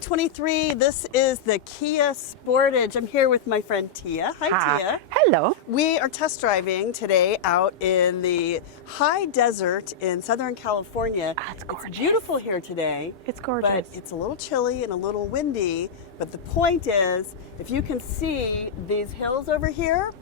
2023, this is the Kia Sportage. I'm here with my friend Tia. Hi, Tia. Hello. We are test driving today out in the high desert in Southern California. It's gorgeous. It's beautiful here today. It's gorgeous. But it's a little chilly and a little windy. But the point is, if you can see these hills over here,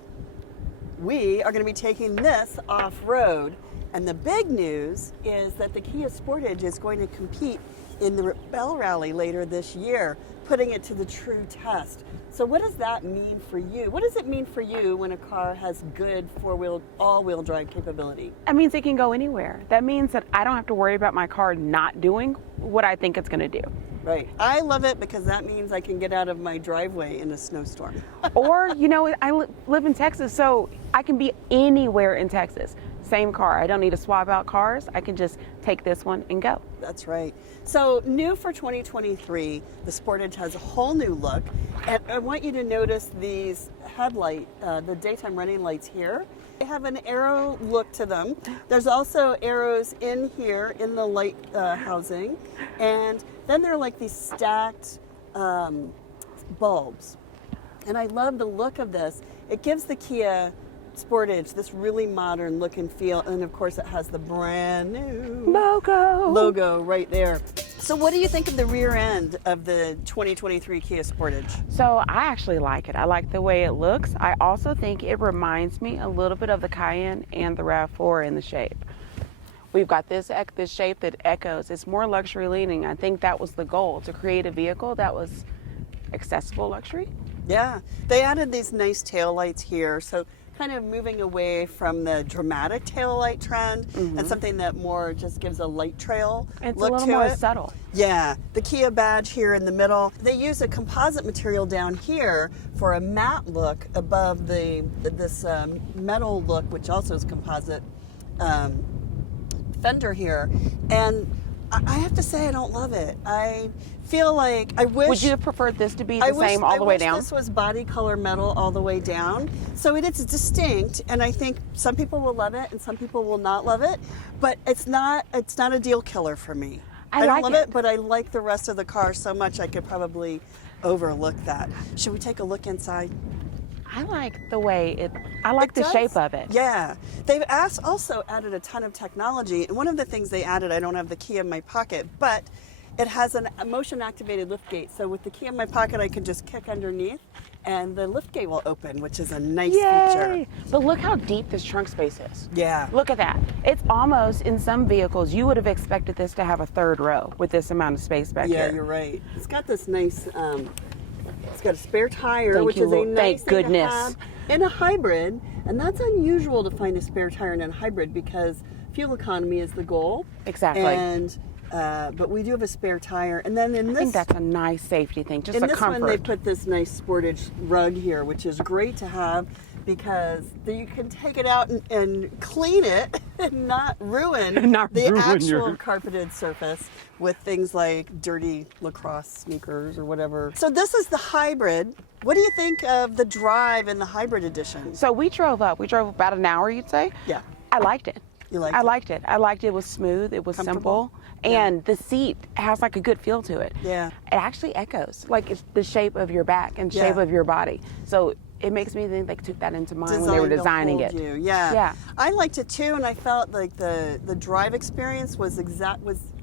we are going to be taking this off-road. And the big news is that the Kia Sportage is going to compete in the Rebel Rally later this year, putting it to the true test. So what does that mean for you? What does it mean for you when a car has good all-wheel drive capability? That means it can go anywhere. That means that I don't have to worry about my car not doing what I think it's going to do. Right. I love it because that means I can get out of my driveway in a snowstorm. Or, you know, I live in Texas, so I can be anywhere in Texas. Same car. I don't need to swap out cars. I can just take this one and go. That's right. So new for 2023, the Sportage has a whole new look. And I want you to notice these the daytime running lights here. They have an arrow look to them. There's also arrows in here in the light housing. And then there are like these stacked bulbs. And I love the look of this. It gives the Kia Sportage this really modern look and feel, and of course it has the brand new logo right there. So what do you think of the rear end of the 2023 Kia Sportage? So I actually like it. I like the way it looks. I also think it reminds me a little bit of the Cayenne and the RAV4 in the shape. We've got this shape that echoes. It's more luxury leaning. I think that was the goal, to create a vehicle that was accessible luxury. Yeah, they added these nice taillights here, so kind of moving away from the dramatic taillight trend and something that more just gives a light trail It's look a little to more it. subtle. Yeah, the Kia badge here in the middle. They use a composite material down here for a matte look above this metal look, which also is composite fender here. And I have to say I don't love it. I feel like I wish... Would you have preferred this to be the same all the way down? I wish this was body color metal all the way down. So it is distinct, and I think some people will love it and some people will not love it, but it's not a deal killer for me. I don't love it, but I like the rest of the car so much I could probably overlook that. Should we take a look inside? I like the way I like the shape of it. Yeah. They've also added a ton of technology. And one of the things they added, I don't have the key in my pocket, but it has a motion activated lift gate. So with the key in my pocket, I can just kick underneath and the lift gate will open, which is a nice feature. But look how deep this trunk space is. Yeah. Look at that. It's almost, in some vehicles, you would have expected this to have a third row with this amount of space back here. Yeah, you're right. It's got this nice... it's got a spare tire, which is a nice thing to have in a hybrid, and that's unusual to find a spare tire in a hybrid because fuel economy is the goal. Exactly. And but we do have a spare tire, and then in this, I think that's a nice safety thing, just a comfort. In this one, they put this nice Sportage rug here, which is great to have because you can take it out and clean it and not ruin the actual carpeted surface with things like dirty lacrosse sneakers or whatever. So this is the hybrid. What do you think of the drive in the hybrid edition? So we drove about an hour, you'd say? Yeah. I liked it. You liked it? I liked it. I liked it. It was smooth. It was simple. And the seat has like a good feel to it. Yeah. It actually echoes. Like it's the shape of your back and shape of your body. So it makes me think they took that into mind when they were designing it. Yeah. I liked it too, and I felt like the drive experience was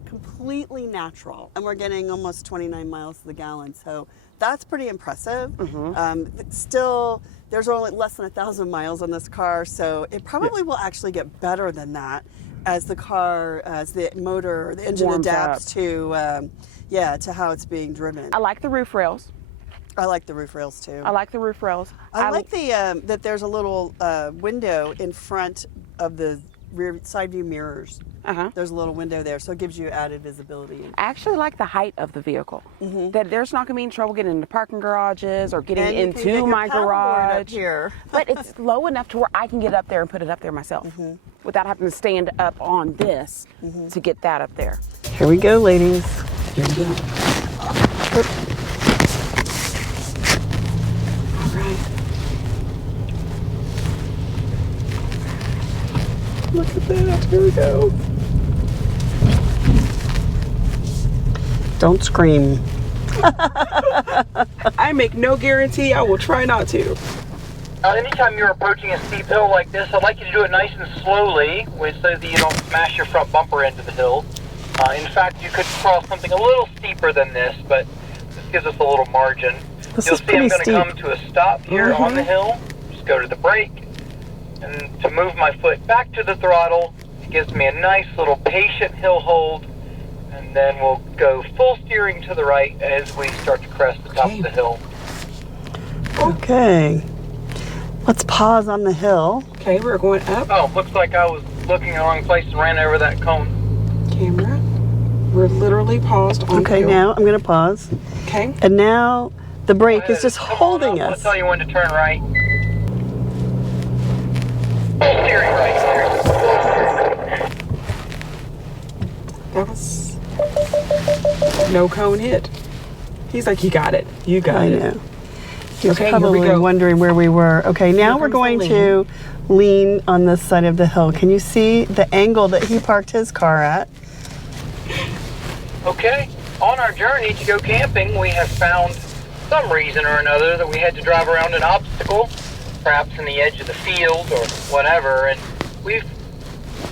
completely natural. And we're getting almost 29 miles to the gallon, so that's pretty impressive. Still, there's only less than 1,000 miles on this car, so it probably will actually get better than that as the motor, the engine adapts to how it's being driven. I like the roof rails. I like the roof rails too. I like the roof rails. I like the that there's a little window in front of the rear side view mirrors. There's a little window there, so it gives you added visibility. I actually like the height of the vehicle. That there's not going to be any trouble getting into parking garages or getting into my garage. Up here. But it's low enough to where I can get up there and put it up there myself without having to stand up on this to get that up there. Here we go, ladies. Here we go. Look at that. Here we go. Don't scream. I make no guarantee. I will try not to. Anytime you're approaching a steep hill like this, I'd like you to do it nice and slowly so that you don't smash your front bumper into the hill. In fact, you could cross something a little steeper than this, but this gives us a little margin. This You'll is see pretty I'm going to steep. come to a stop here on the hill. Just go to the brake. And to move my foot back to the throttle, it gives me a nice little patient hill hold. And then we'll go full steering to the right as we start to crest the top of the hill. Okay. Let's pause on the hill. Okay, we're going up. Oh, looks like I was looking in the wrong place and ran over that cone. Camera. We're literally paused on Okay, the hill. now I'm going to pause. Okay. And now the brake is just Come on holding up. I'll us. tell you when to turn right. Full steering right. That was no cone hit. He's like, you got it. You got I it. know. He was Okay, here we probably go. wondering where we were. Okay, now we're comes the going lean. to lean on this side of the hill. Can you see the angle that he parked his car at? Okay, on our journey to go camping, we have found some reason or another that we had to drive around an obstacle, perhaps in the edge of the field or whatever, and we've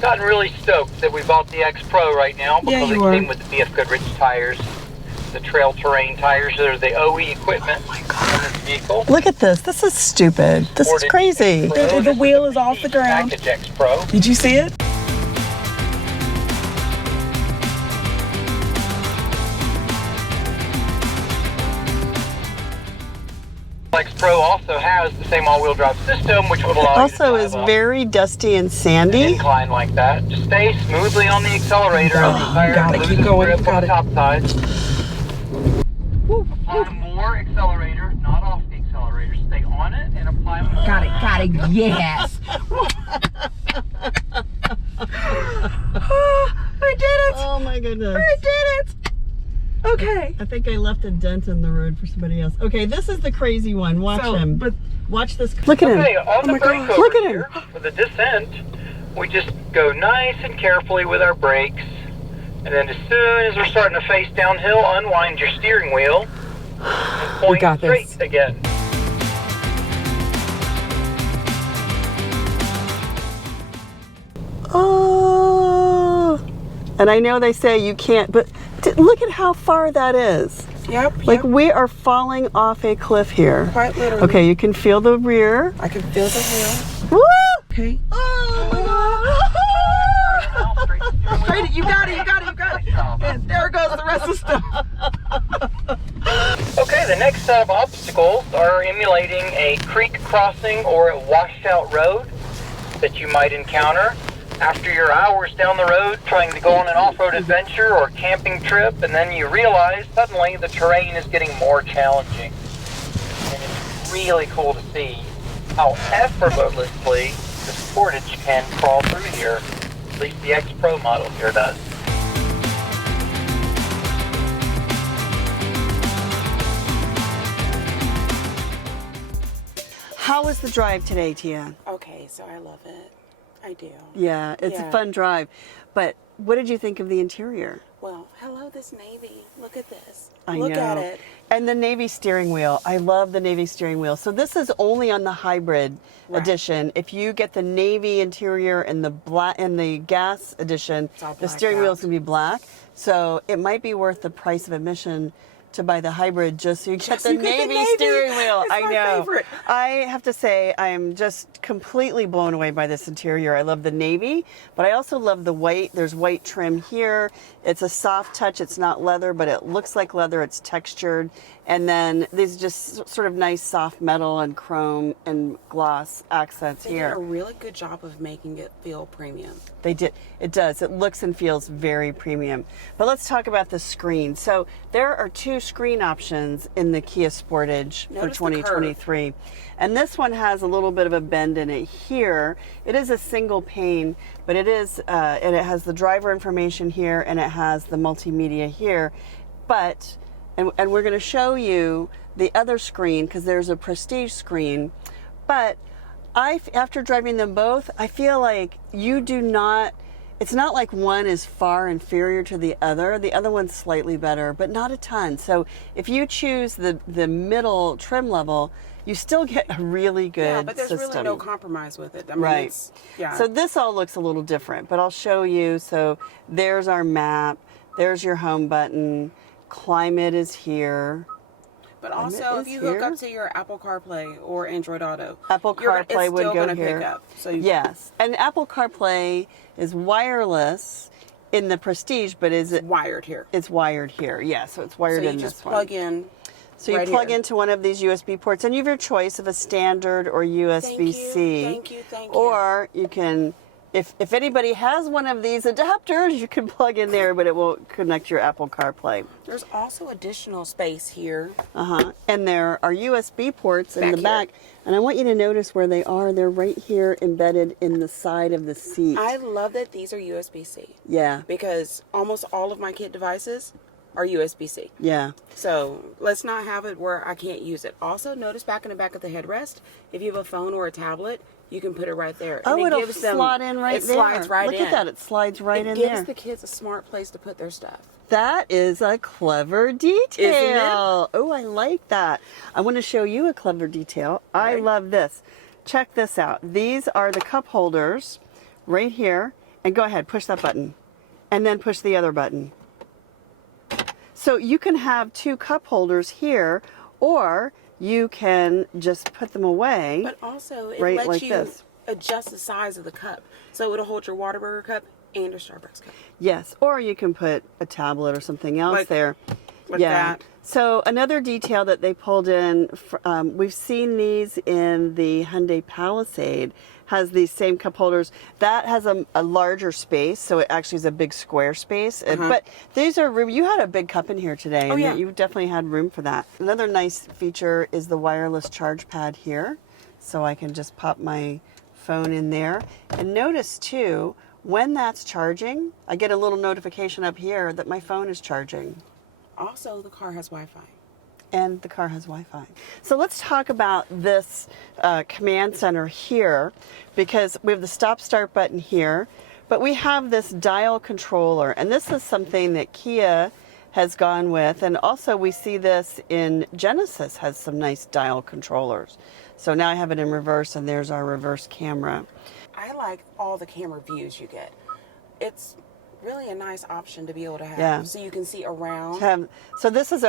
gotten really stoked that we bought the X Pro right now because it came with the BF Goodrich tires, the trail terrain tires that are the OE equipment in this vehicle. Look at this. This is stupid. This is Sportage crazy. Pro. The wheel is off the ground. Package X Pro. Did you see it? X Pro also has the same all-wheel drive system, which would allow Also you to is drive up very dusty and an sandy. incline like that. Just stay smoothly on the accelerator as the tire got it. loses Keep going. grip on Got the it. top side. Apply more accelerator, not off the accelerator. Stay on it and apply more. Got it, yes. I did it. Oh my goodness. I did it. Okay. I think I left a dent in the road for somebody else. Okay, this is the crazy one. Watch him. But Watch this. Look at him. Okay, on the my brake gosh. over Look at him. here, with the descent, we just go nice and carefully with our brakes. And then as soon as we're starting to face downhill, unwind your steering wheel and point got straight this. again. Oh. And I know they say you can't, but look at how far that is. yep. Like we are falling off a cliff here. Quite literally. Okay, you can feel the rear. I can feel the wheel. Woo! Okay. Oh. Straight it. You got it. And there goes the rest of the stuff. Okay, the next set of obstacles are emulating a creek crossing or a washed out road that you might encounter after your hours down the road trying to go on an off-road adventure or camping trip, and then you realize suddenly the terrain is getting more challenging. And it's really cool to see how effortlessly the Sportage can crawl through here. At least the X Pro model here does. How was the drive today, Tia? Okay, so I love it. I do. Yeah, it's a Yeah. fun drive. But what did you think of the interior? Well, hello, this navy. Look at this. I Look know. at it. And the navy steering wheel. I love the navy steering wheel. So this is only on the hybrid edition. If you get the navy interior and the black and the gas edition, all the blacked steering wheel out. is going to be black. So it might be worth the price of admission to buy the hybrid just so you get so the you get the navy navy. steering wheel. It's I my know. favorite. I have to say I'm just completely blown away by this interior. I love the navy, but I also love the white. There's white trim here. It's a soft touch. It's not leather, but it looks like leather. It's textured. And then these just sort of nice soft metal and chrome and gloss accents They did here. a really good job of making it feel premium. They did. It does. It looks and feels very premium. But let's talk about the screen. So there are two screen options in the Kia Sportage for Notice the curve. 2023. And this one has a little bit of a bend in it here. It is a single pane, but it is, and it has the driver information here and it has the multimedia here. But, and we're going to show you the other screen because there's a Prestige screen. But after driving them both, I feel like you do not, it's not like one is far inferior to the other. The other one's slightly better, but not a ton. So if you choose the middle trim level, you still get a really good Yeah, but there's system. really no compromise with it. I mean, Right. Yeah. So this all looks a little different, but I'll show you. So there's our map. There's your home button. Climate is here. But Climate also, is if you hook here. up to your Apple CarPlay or Android Auto, Apple CarPlay it's would still go gonna here. pick up. So Yes, and Apple CarPlay is wireless in the Prestige, but is it? wired here. It's wired here. Yeah, so it's wired So in you this just one. plug in. So you right plug here. into one of these USB ports, and you have your choice of a standard or USB-C. Thank you. Or you can, if anybody has one of these adapters, you can plug in there, but it won't connect your Apple CarPlay. There's also additional space here. And there are USB ports in Back the here. back, and I want you to notice where they are. They're right here embedded in the side of the seat. I love that these are USB-C Yeah, because almost all of my kit devices are USB-C. yeah. So let's not have it where I can't use it. Also, notice back in the back of the headrest, if you have a phone or a tablet, you can put it right there. Oh, And it'll gives them- slot in right it there. slides right Look in. at that. It slides right in It gives there. the kids a smart place to put their stuff. That is a clever detail. Oh, I like that. I want to show you a clever detail. I Right. love this. Check this out. These are the cup holders right here. And go ahead, push that button. And then push the other button. So you can have two cup holders here, or you can just put them away. But also, it Right, lets like you this. adjust the size of the cup. So it'll hold your Whataburger cup and your Starbucks cup. Yes, or you can put a tablet or something else Like- there. like that. So another detail that they pulled in, we've seen these in the Hyundai Palisade, has these same cup holders. That has a larger space, so it actually is a big square space. But these are room. You had a big cup in here today, and yeah. you definitely had room for that. Another nice feature is the wireless charge pad here, so I can just pop my phone in there. And notice too, when that's charging, I get a little notification up here that my phone is charging. Also, the car has Wi-Fi. And the car has Wi-Fi. So let's talk about this command center here, because we have the stop-start button here, but we have this dial controller, and this is something that Kia has gone with, and also we see this in Genesis has some nice dial controllers. So now I have it in reverse, and there's our reverse camera. I like all the camera views you get. It's really a nice option to be able to have. Yeah. So you can see around. So this is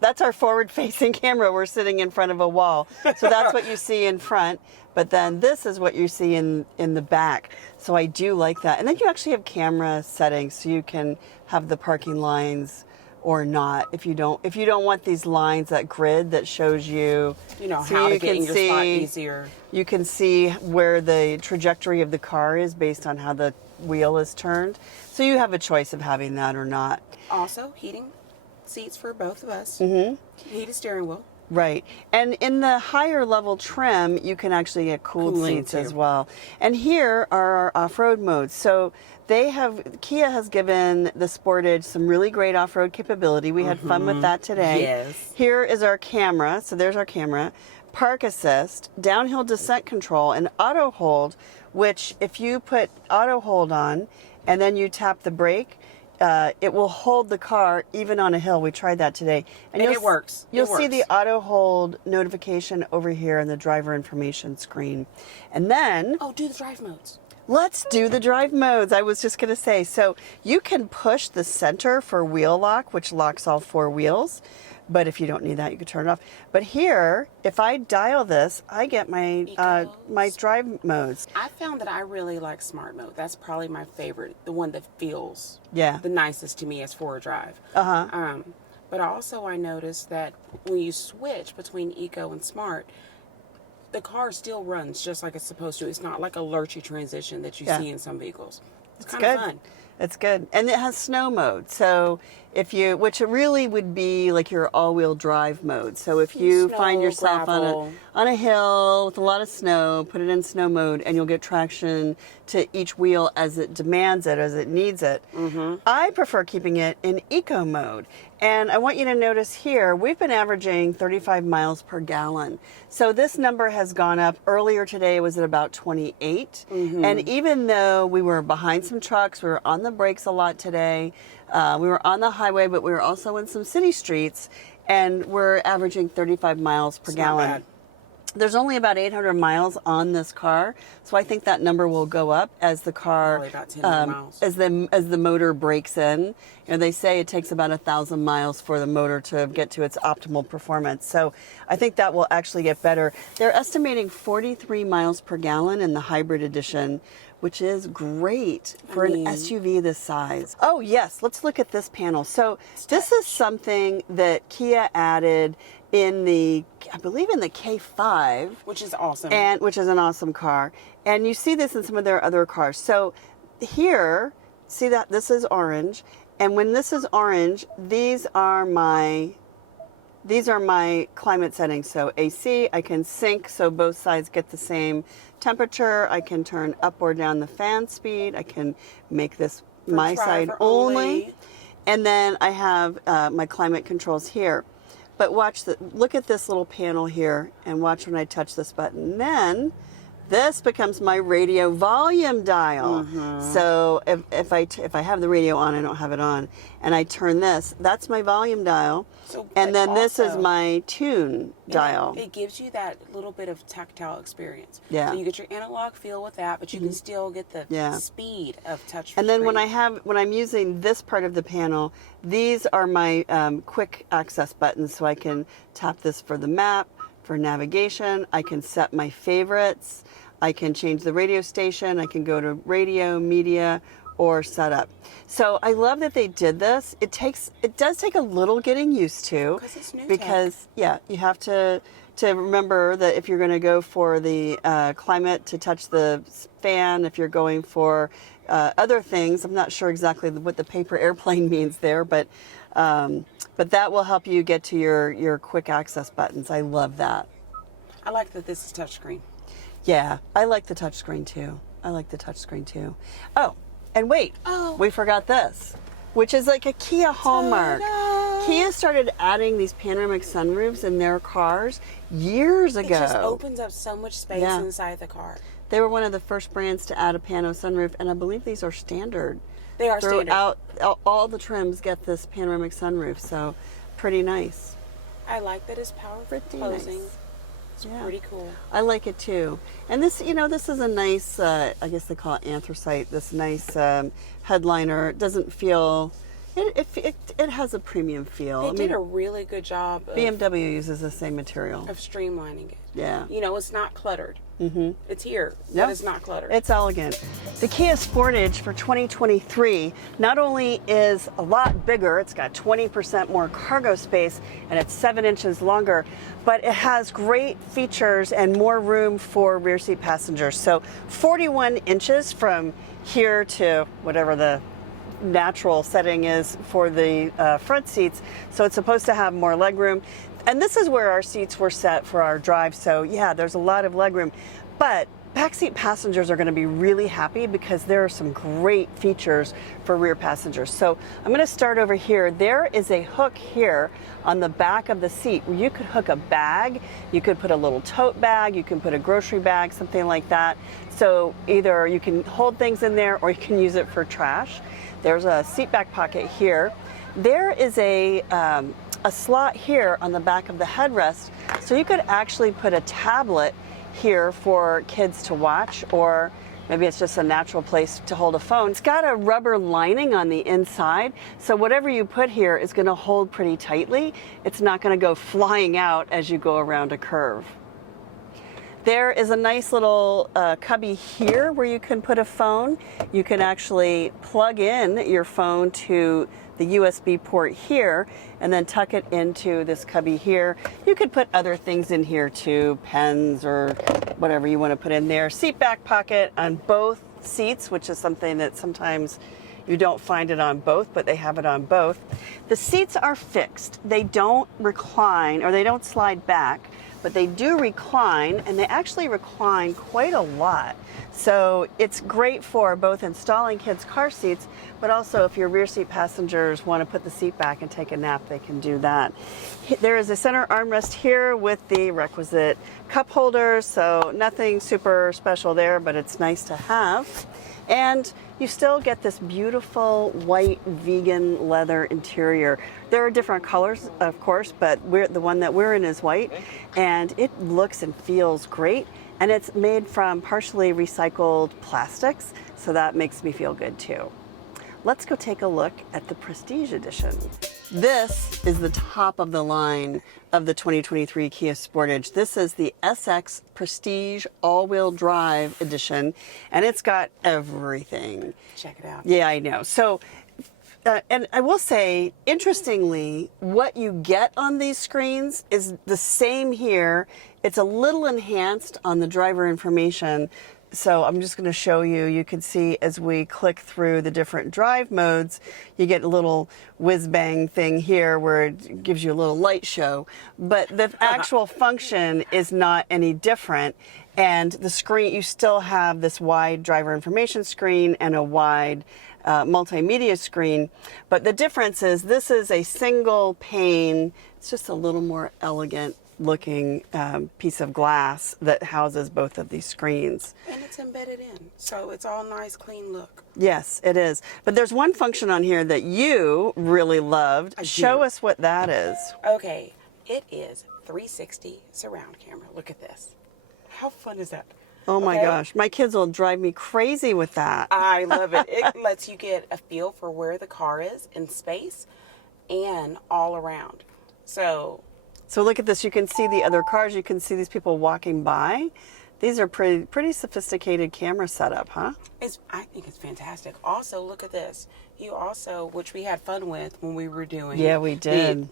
that's our forward-facing camera. We're sitting in front of a wall. So that's what you see in front. But then this is what you see in the back. So I do like that. And then you actually have camera settings, so you can have the parking lines or not. If you don't want these lines, that grid that shows you, You know, so how to you get can in your spot see- easier. You can see where the trajectory of the car is based on how the wheel is turned. So you have a choice of having that or not. Also, heating seats for both of us. Mm-hmm. Heated steering wheel. Right. And in the higher level trim, you can actually get cooled Cooling, seats too. as well. And here are our off-road modes. So Kia has given the Sportage some really great off-road capability. We had fun with that today. Yes. Here is our camera. So there's our camera. Park assist, downhill descent control, and auto hold, which if you put auto hold on and then you tap the brake, it will hold the car even on a hill. We tried that today. And you'll it works. It You'll see works. the auto hold notification over here in the driver information screen. And then Oh, do the drive modes. let's do the drive modes. I was just going to say, so you can push the center for wheel lock, which locks all four wheels. But if you don't need that, you can turn it off. But here, if I dial this, I get my my drive modes. I found that I really like smart mode. That's probably my favorite, the one that feels Yeah. the nicest to me as forward drive. But also I noticed that when you switch between eco and smart, the car still runs just like it's supposed to. It's not like a lurchy transition that you Yeah. see in some vehicles. It's kind good. of fun. It's good. And it has snow mode. So which it really would be like your all-wheel drive mode. So if you Snow, find yourself gravel. on a hill with a lot of snow, put it in snow mode, and you'll get traction to each wheel as it demands it, as it needs it. I prefer keeping it in eco mode. And I want you to notice here, we've been averaging 35 miles per gallon. So this number has gone up. Earlier today it was at about 28. And even though we were behind some trucks, we were on the brakes a lot today, we were on the highway, but we were also in some city streets, and we're averaging 35 miles per gallon. Not bad. There's only about 800 miles on this car, so I think that number will go up as the car, Probably about 10 more miles. as the motor breaks in. And they say it takes about 1,000 miles for the motor to get to its optimal performance. So I think that will actually get better. They're estimating 43 miles per gallon in the hybrid edition, which is great for an SUV this size. Oh yes, let's look at this panel. So this is something that Kia added in I believe in the K5. Which is awesome. And which is an awesome car. And you see this in some of their other cars. So here, see that this is orange. And when this is orange, these are my climate settings. So AC, I can sync so both sides get the same temperature. I can turn up or down the fan speed. I can make this my side only. And then I have my climate controls here. But look at this little panel here, and watch when I touch this button. Then this becomes my radio volume dial. So if I have the radio on, I don't have it on, and I turn this, that's my volume dial. So, and then this is also, my tune dial. It gives you that little bit of tactile experience. Yeah. So you get your analog feel with that, but you can still get the speed of touch. And then when I'm using this part of the panel, these are my quick access buttons, so I can tap this for the map, for navigation. I can set my favorites. I can change the radio station. I can go to radio, media, or setup. So I love that they did this. It does take a little getting used to, because it's new. Because you have to remember that if you're going to go for the climate, to touch the fan. If you're going for other things, I'm not sure exactly what the paper airplane means there, but that will help you get to your quick access buttons. I love that. I like that this is touchscreen. Yeah, I like the touchscreen too. Oh, and wait, we forgot this, which is like a Kia hallmark. Ta-da! Kia started adding these panoramic sunroofs in their cars years ago. It just opens up so much space inside the car. They were one of the first brands to add a pano sunroof, and I believe these are standard. They are standard. Throughout, all the trims get this panoramic sunroof, so pretty nice. I like that it's power Pretty closing. nice. It's pretty cool. I like it too. And this, this is a nice, I guess they call it anthracite, this nice headliner. It doesn't feel, it has a premium feel. They did a really good job of BMW uses the same material. streamlining it. Yeah. It's not cluttered. It's here, Yep. but it's not cluttered. It's elegant. The Kia Sportage for 2023 not only is a lot bigger, it's got 20% more cargo space, and it's 7 inches longer, but it has great features and more room for rear seat passengers. So 41 inches from here to whatever the natural setting is for the front seats. So it's supposed to have more legroom. And this is where our seats were set for our drive. So yeah, there's a lot of legroom. But backseat passengers are going to be really happy because there are some great features for rear passengers. So I'm going to start over here. There is a hook here on the back of the seat where you could hook a bag. You could put a little tote bag. You can put a grocery bag, something like that. So either you can hold things in there or you can use it for trash. There's a seat back pocket here. There is a slot here on the back of the headrest, so you could actually put a tablet here for kids to watch, or maybe it's just a natural place to hold a phone. It's got a rubber lining on the inside, so whatever you put here is going to hold pretty tightly. It's not going to go flying out as you go around a curve. There is a nice little cubby here where you can put a phone. You can actually plug in your phone to the USB port here and then tuck it into this cubby here. You could put other things in here too, pens or whatever you want to put in there. Seat back pocket on both seats, which is something that sometimes you don't find it on both, but they have it on both. The seats are fixed. They don't recline, or they don't slide back, but they do recline, and they actually recline quite a lot. So it's great for both installing kids' car seats, but also if your rear seat passengers want to put the seat back and take a nap, they can do that. There is a center armrest here with the requisite cup holders, so nothing super special there, but it's nice to have. And you still get this beautiful white vegan leather interior. There are different colors, of course, but the one that we're in is white, and it looks and feels great. And it's made from partially recycled plastics, so that makes me feel good too. Let's go take a look at the Prestige Edition. This is the top of the line of the 2023 Kia Sportage. This is the SX Prestige all-wheel drive edition, and it's got everything. Check it out. Yeah, I know. So, and I will say, interestingly, what you get on these screens is the same here. It's a little enhanced on the driver information. So I'm just going to show you. You can see as we click through the different drive modes, you get a little whiz-bang thing here where it gives you a little light show. But the actual function is not any different. And the screen, you still have this wide driver information screen and a wide multimedia screen. But the difference is this is a single pane. It's just a little more elegant looking piece of glass that houses both of these screens. And it's embedded in, so it's all nice, clean look. Yes, it is. But there's one function on here that you really loved. Show us what that is. Okay, it is 360 surround camera. Look at this. How fun is that? Oh my Okay. gosh, my kids will drive me crazy with that. I love it. It lets you get a feel for where the car is in space and all around. So look at this. You can see the other cars. You can see these people walking by. These are pretty sophisticated camera setup, huh? I think it's fantastic. Also, look at this. You also, which we had fun with when we were doing. Yeah, we did.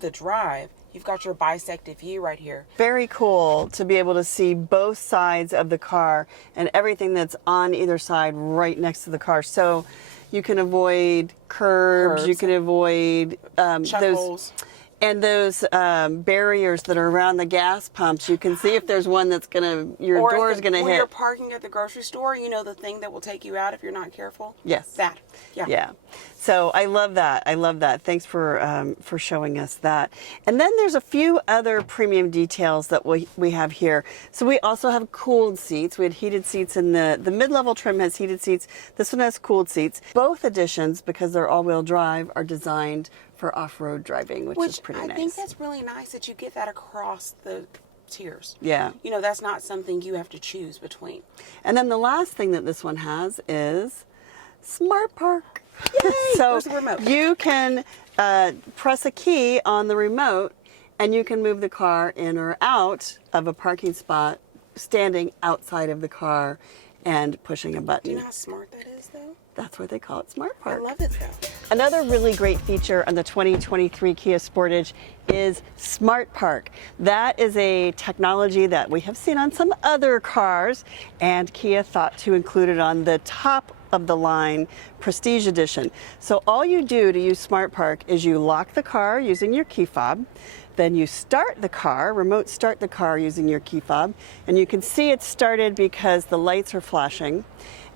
The drive. You've got your bisected view right here. Very cool to be able to see both sides of the car and everything that's on either side right next to the car. So you can avoid curbs. You can avoid those. And those barriers that are around the gas pumps, you can see if there's one that's your door's gonna hit. When you're parking at the grocery store, you know, the thing that will take you out if you're not careful? Yes. That, yeah. Yeah. So I love that. I love that. Thanks for showing us that. And then there's a few other premium details that we have here. So we also have cooled seats. We had heated seats in the mid-level trim has heated seats. This one has cooled seats. Both editions, because they're all-wheel drive, are designed for off-road driving, which is pretty nice. I think that's really nice that you get that across the tiers. Yeah. You know, that's not something you have to choose between. And then the last thing that this one has is Smart Park. Yay! So Where's the remote? you can press a key on the remote and you can move the car in or out of a parking spot standing outside of the car and pushing a button. Do you know how smart that is, though? That's why they call it Smart Park. I love it, though. Another really great feature on the 2023 Kia Sportage is Smart Park. That is a technology that we have seen on some other cars, and Kia thought to include it on the top of the line Prestige Edition. So all you do to use Smart Park is you lock the car using your key fob, then you start the car, remote start the car using your key fob, and you can see it started because the lights are flashing.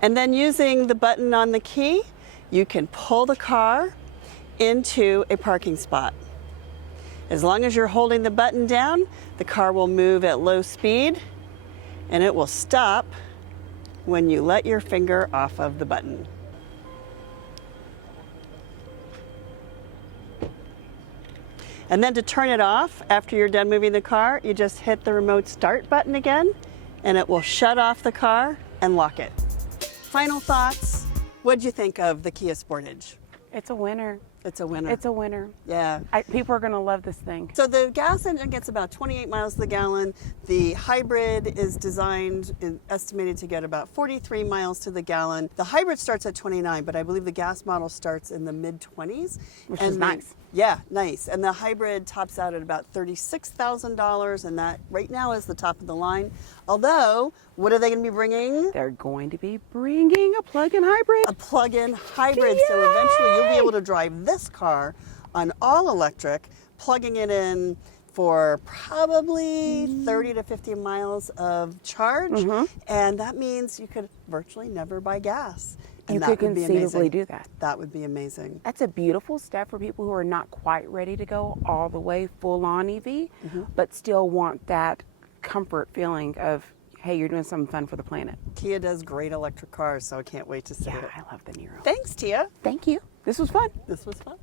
And then using the button on the key, you can pull the car into a parking spot. As long as you're holding the button down, the car will move at low speed and it will stop when you let your finger off of the button. And then to turn it off after you're done moving the car, you just hit the remote start button again and it will shut off the car and lock it. Final thoughts. What'd you think of the Kia Sportage? It's a winner. It's a winner. It's a winner. Yeah. People are going to love this thing. So the gas engine gets about 28 miles to the gallon. The hybrid is designed and estimated to get about 43 miles to the gallon. The hybrid starts at 29, but I believe the gas model starts in the mid-20s. Which is nice. Yeah, nice. And the hybrid tops out at about $36,000, and that right now is the top of the line. Although, what are they going to be bringing? They're going to be bringing a plug-in hybrid. A plug-in hybrid. So eventually you'll be able to drive this car on all electric, plugging it in for probably 30 to 50 miles of charge. And that means you could virtually never buy gas. And You that could would be conceivably amazing. do that. That would be amazing. That's a beautiful step for people who are not quite ready to go all the way full on EV, but still want that comfort feeling of, hey, you're doing something fun for the planet. Kia does great electric cars, so I can't wait to see Yeah, it. I love the Nero. Thanks, Tia. Thank you. This was fun. This was fun.